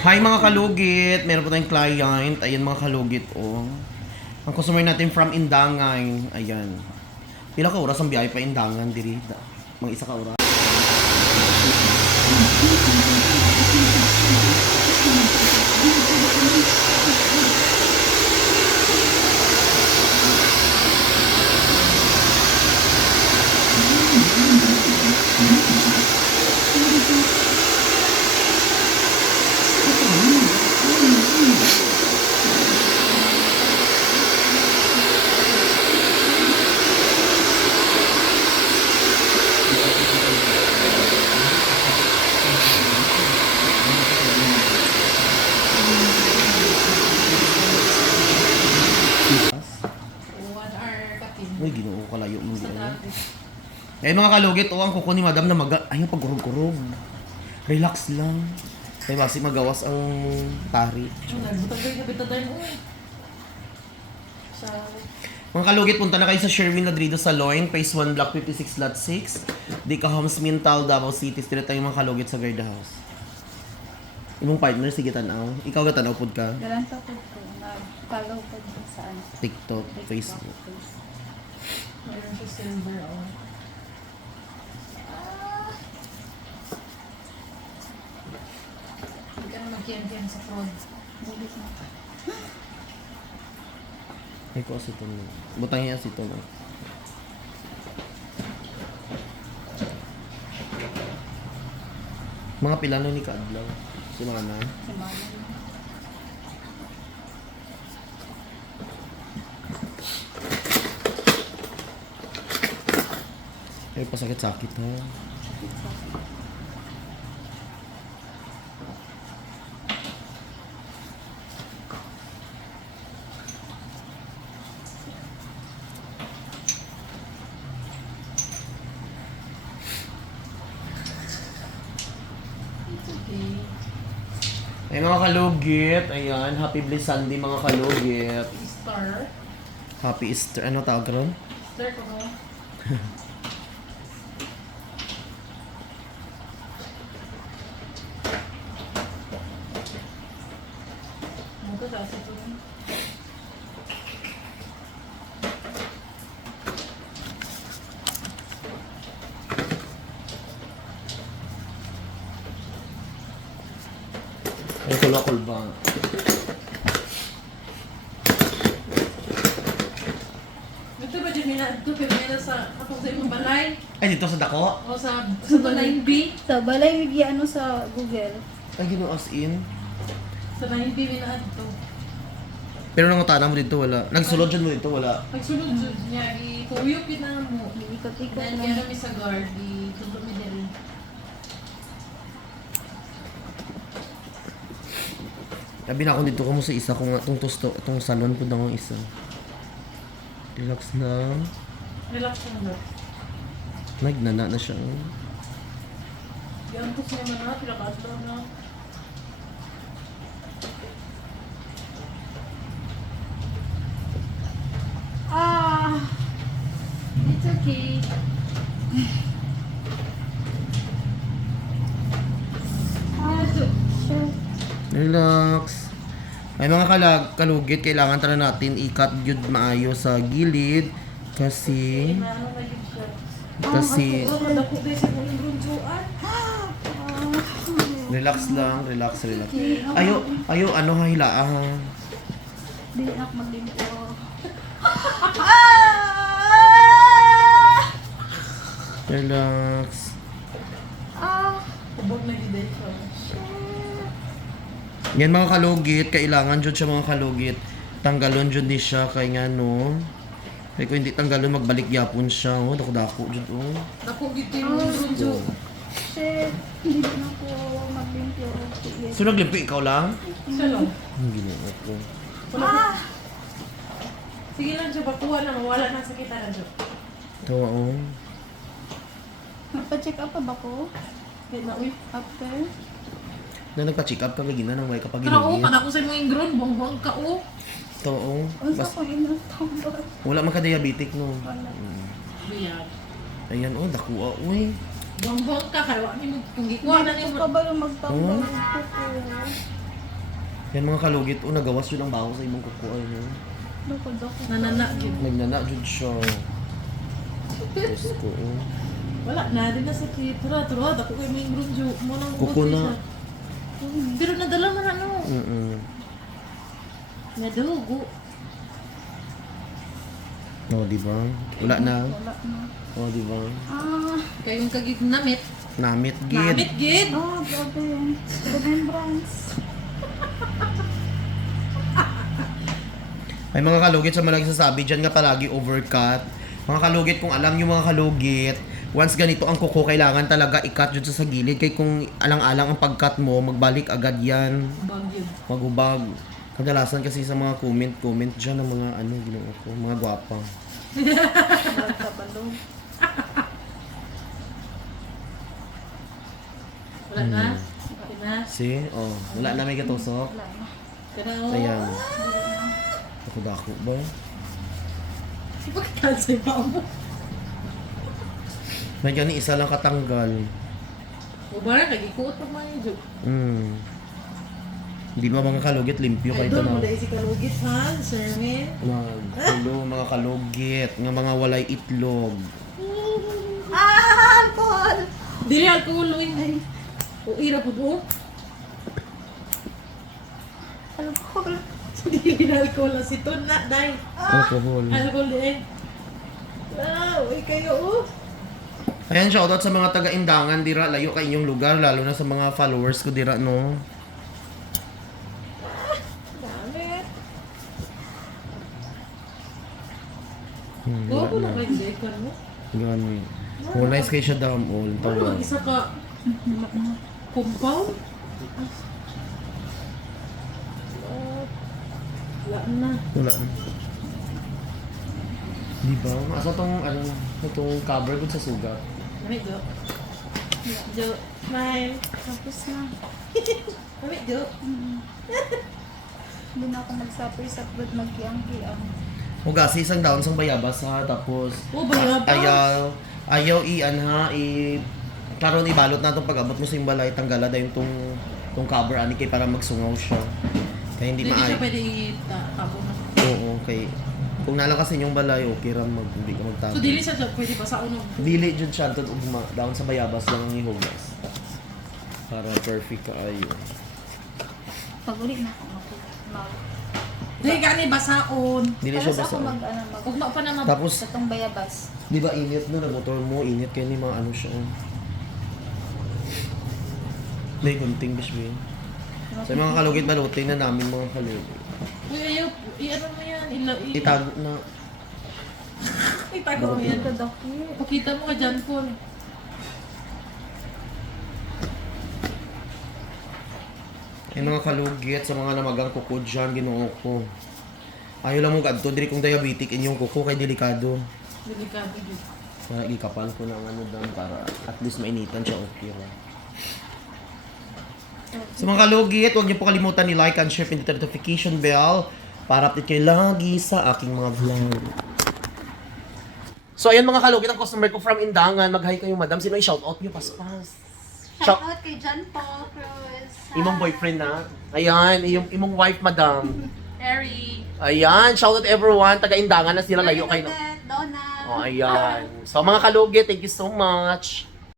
Hi mga kalugit! Meron po tayong client. Ayan mga kalugit, oh. Ang customer natin from Indangan. Ayan. Pila ka oras ang biyahe pa Indangan, diri? Mga isa ka oras. Uy, ginoo kalayo mo diyan. Eh mga kalugit, ang kuko ni madam na ayaw pagkurog-kurog. Relax lang. Kaya basi magawas ang tari. Mga kalugit, punta na kayo sa Sherwin Ladrido Salon, Phase 1, Block 56, Lot 6. Di ka Homes Mintal, Davao City. Dito tayo mga kalugit sa guard house. Imong partner, sige tanaw. Ikaw ka tanaw pod ka? Galanta po ko. Nag-follow po saan? TikTok, Facebook. Mayroon siya silver, oh. Hindi ka na mag-kiyan-kiyan sa fraud. Bulis na. Ay ko asito mo. Butang niya asito mo. Mga pilano ni Kaadlaw. Si mga na. Si mama. Ay pasakit-sakit ha. It's okay. Ay mga kalugit, ayan, happy blessed Sunday mga kalugit. Star. Happy Easter, ano tawag ron? Star ko, no? Muka sa ito rin. Ay kulakol ba? Ito ba dyan ito? Pero may nasa kapag sa imong balay? Ay dito sa dako? O sa balay B? Sa balay, ano sa Google. Ay gino as in. Sa balay B may na ito. Pero nangutana mo dito wala. Nagsulod dyan mo dito wala. Pagsunod niya, ituyok yun na mo. Ikot-ikot Dahil lang. kaya kami sa guard, itulog mi diri. Sabi na ako dito kamo sa isa kung itong salon po daw ang isa. Relax na. Relax lang ba? Nagnana na siya. Yan po siya man na, pinakadlaw na. It's okay. Sure. Relax. Ay mga kalugit, kailangan tala natin i-cut yun maayo sa gilid kasi Ano na yun siya? kasi Madako din siya kung yung brunsuan. relax lang, relax. Ayo ano ha hilaan. Dili na ako maglimpo. Relax. Kubog na yun din siya. Yan mga kalugit, kailangan dyan siya mga kalugit. Tanggalon dyan di siya kay nga no. Kaya kung hindi tanggalon magbalik yapon siya. Oh, dako-dako dyan oh. Dako dito yung brunso. Shit. Hindi na ako maglimpo. So naglimpi ikaw lang? Siya lang. Ang ginawa ko. Sige lang siya, bakuha na, mawala na sakita na siya. Tawa oh. Magpa-check up pa ba ko? Wait na, uy. After? Na nagpa-check up ka lagi na nang may kapag Pero oo, ginugit. kada ko sa mga ingron, buwang-buwang ka, oh. Tawa oh. Unsa Bas, ko inatambal? wala man ka diabetic no. Wala. Biyag. Ayan oh, dakuha uy. Buwang-buwang ka, kaya wala mo, kung gikuha na Hindi yung ko pa ba magtambal ko? Yan mga kalugit, nagawas yun ang baho sa imong kuko. Ano? Dako. Nanana, yun. Nagnana, jud siya. Diyos ko. Wala na, din na sa tira. Ako kayo may grunjo. Munang Kuko na. Pero nadala man ano. Nadugo. Oh, di ba? Wala na. Wala na. Oh, di ba? Kayong kagignamit. Namit gid. Namit, gid. Grabe. Remembrance. May mga kalugit sa malagi sasabi dyan nga palagi overcut. Mga kalugit, kung alam nyo mga kalugit, once ganito ang kuko, kailangan talaga i-cut dyan sa gilid. Kaya kung alang-alang ang pag-cut mo, magbalik agad yan. Bagyo. Magubag. Kadalasan kasi sa mga comment dyan ng mga ginoo ko, mga gwapa. Magkabalo. Wala na. Okay na. See? Oh, wala na may katusok. Wala na. Kana Ayan. Dako ba? Bakit sa iba mo? May gani isa lang katanggal. O ba na, nagikuot pa mga yun. Hindi ba mga kalugit, limpyo Ay, kayo doon mo na. dahil si Kalugit, ha? Sir Min. Mga kalugit, nga mga walay itlog. Paul! Dili alcohol ay. O ira po po. Alcohol. Dili na alcohol na si Ton na, dahil. Alcohol. Alcohol din. Wow, ay kayo oh. Ayan, shoutout sa mga taga-Indangan, dira, layo kay inyong lugar, lalo na sa mga followers ko dira, no? Damit. Gawa ko Wala na na. kayo dekan mo. Gani. Oh, nice kay siya damol. Ano, Tawag. isa ka compound? Wala na. Wala na. Di ba? Asa tong, itong cover ko sa sugat. Namit do. Jo. Smile. Tapos na. Namit do. Hindi na ako magsapoy-sapod, magkiyang-kiyang. O gasi, isang down sang bayabas ha, tapos Oh, bayabas? ayaw klaro ibalot na itong pag-abot mo sa yung balay, tanggala dahil tong cover ani kay para magsungaw siya. Kaya hindi Hindi siya maayo. pwede itabo na. Oo, okay. Kung nalang kasi yung balay, okay ram hindi ka magtago. So, dili siya pwede pa sa unong. Dili jud siya tod ugma, down sa bayabas lang ang ihugas. Para perfect ka ayo. Pag uli na ako mag... Dili gani basaon. Dili siya Tapos ako basta. Ugma pa na Tapos, sa tong bayabas. di ba init na motor mo, init kaya ni mga siya. May kunting bisbin. Sa mga kalugit balutin na namin mga kalugit. Uy, ayaw. I-ano mo yan. Itago na. Itago mo yan. Kadaki. Pakita mo ka dyan, Paul. Yung mga kalugit sa mga namagang kuko dyan, ginoo ko. Ayaw lang mo kadto, diri kong diabetic inyong kuko kay delikado. Delikado yun. Kaya ikapan ko ng doon para at least mainitan siya okay ra. Sa mga kalugit, huwag niyo po kalimutan ni like and share pindot ang notification bell para update kayo lagi sa aking mga vlog. So ayan mga kalugit, ang customer ko from Indangan. Mag-hi kayo madam. Sino i-shoutout niyo? Paspas. Shout out kay John Paul Cruz. Imong boyfriend na. Ayan, imong wife madam. Harry. Ayan, shoutout everyone. Taga Indangan na sila layo kayo. Donna. Oh, ayan. So mga kalugit, thank you so much.